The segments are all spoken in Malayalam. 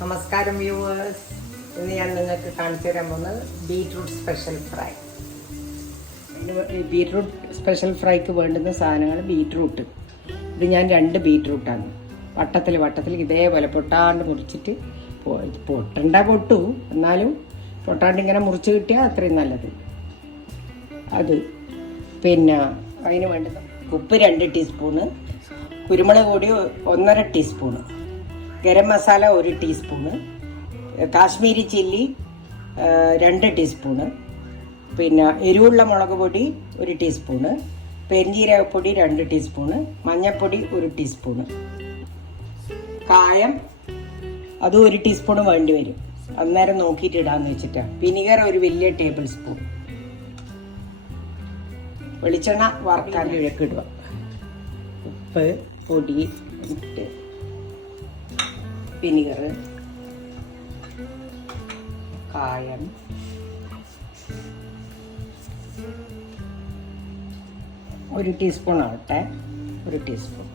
നമസ്കാരം വ്യൂവേഴ്സ്. ഇന്ന് ഞാൻ നിങ്ങൾക്ക് കാണിച്ചു തരാൻ പോകുന്നത് beetroot special fry. Beetroot special ഫ്രൈക്ക് വേണ്ടുന്ന സാധനങ്ങൾ ബീറ്റ്റൂട്ട്. ഇത് ഞാൻ 2 ബീറ്റ്റൂട്ടാണ് വട്ടത്തിൽ ഇതേപോലെ പൊട്ടാണ്ട് മുറിച്ചിട്ട്, പൊട്ടു എന്നാലും പൊട്ടാണ്ട് ഇങ്ങനെ മുറിച്ച് കിട്ടിയാൽ അത്രയും നല്ലത്. അത് പിന്നെ അതിന് വേണ്ടുന്ന ഉപ്പ് 2 ടീസ്പൂണ്, കുരുമുളക് പൊടി 1.5 teaspoon, garam masala 1 teaspoon, Kashmiri chilli 2 teaspoon, പിന്നെ എരിവുള്ള മുളക് പൊടി 1 ടീസ്പൂണ്, പെരിഞ്ജീരകപ്പൊടി 2 ടീസ്പൂണ്, മഞ്ഞൾപ്പൊടി 1 ടീസ്പൂണ്, കായം അതും 1 ടീസ്പൂണ് വേണ്ടി വരും. അന്നേരം നോക്കിയിട്ട് ഇടാന്ന് വെച്ചിട്ടാണ്. വിനിഗർ 1 വലിയ ടേബിൾ സ്പൂൺ, വെളിച്ചെണ്ണ വറുക്കാൻ ഇഴക്കിടുക, ഉപ്പ് പൊടി ഇട്ട്, വിനിഗർ, കായം, ഒരു ടീസ്പൂൺ ആവട്ടെ, 1 ടീസ്പൂൺ.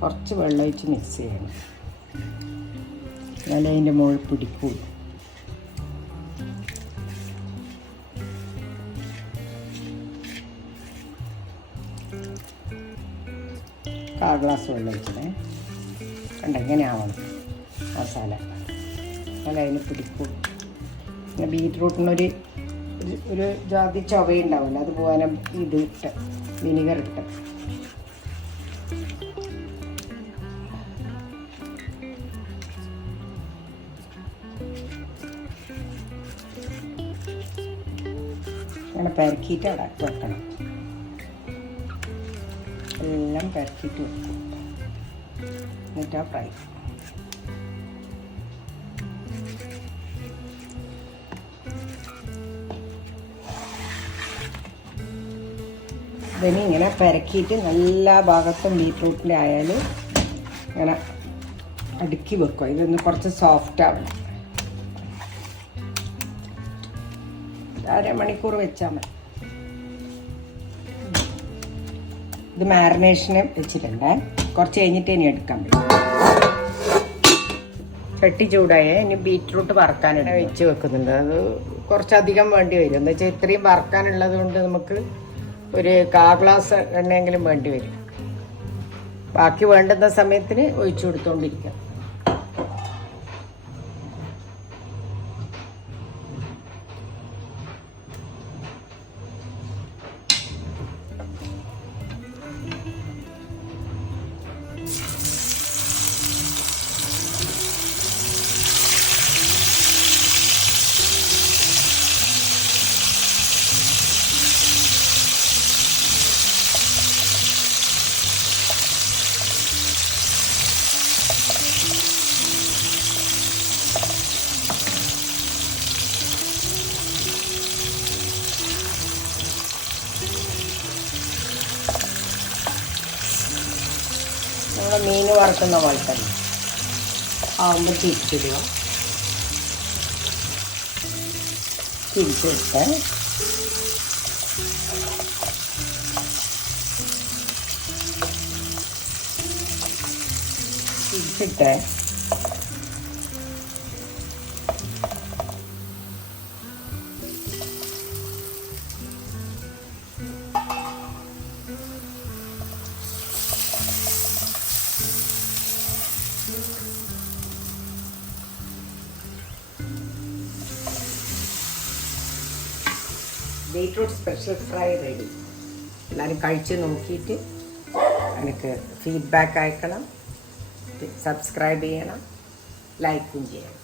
കുറച്ച് വെള്ളം ഒഴിച്ച് മിക്സ് ചെയ്യണം, എന്നാലേ അതിൻ്റെ മുകളിൽ പിടിക്കൂ. ഗ്ലാസ് വെള്ളം ഒഴിച്ചത് കണ്ട ഇങ്ങനെ ആവണം മസാല, എന്നാലേ അതിന് പിടിക്കൂ. പിന്നെ ബീറ്റ്റൂട്ടിനൊരു ജാതി ചൊവയുണ്ടാവില്ല, അത് പോകാനും ഇത് ഇട്ട് വിനിഗർ ഇട്ട്. അങ്ങനെ പെരക്കിയിട്ട് അവിടെ വെക്കണം, എല്ലാം പെരക്കിയിട്ട് വെക്കും. എന്നിട്ടാ ഫ്രൈ. ഇതിന് ഇങ്ങനെ പെരക്കിയിട്ട് എല്ലാ ഭാഗത്തും ബീറ്റ്റൂട്ടിൻ്റെ ആയാൽ ഇങ്ങനെ അടുക്കി വെക്കുക. ഇതൊന്ന് കുറച്ച് സോഫ്റ്റ് ആവണം. 1/2 മണിക്കൂർ വെച്ചാൽ മതി. ഇത് മാരിനേഷന് വെച്ചിട്ടുണ്ട്. കുറച്ച് കഴിഞ്ഞിട്ട് ഇനി എടുക്കാൻ പറ്റും. ചട്ടി ചൂടായ ഇനി ബീറ്റ്റൂട്ട് വറക്കാനാണ് വെച്ച് വെക്കുന്നുണ്ട്. അത് കുറച്ചധികം വേണ്ടി വരും. എന്താ വെച്ചാൽ ഇത്രയും വറക്കാനുള്ളത് കൊണ്ട് നമുക്ക് ഒരു 1/4 ഗ്ലാസ് എണ്ണയെങ്കിലും വേണ്ടി വരും. ബാക്കി വേണ്ടുന്ന സമയത്തിന് ഒഴിച്ചു കൊടുത്തോണ്ടിരിക്കാം. നമ്മൾ മീൻ വറുക്കുന്ന പോലെ തന്നെ ആകുമ്പോൾ തിരിച്ചിടുക. തിരിച്ചിട്ട് ബീറ്റ്റൂട്ട് സ്പെഷ്യൽ ഫ്രൈ റെഡി. എല്ലാവരും കഴിച്ച് നോക്കിയിട്ട് എനിക്ക് ഫീഡ്ബാക്ക് അയക്കണം, സബ്സ്ക്രൈബ് ചെയ്യണം, ലൈക്കും ചെയ്യണം.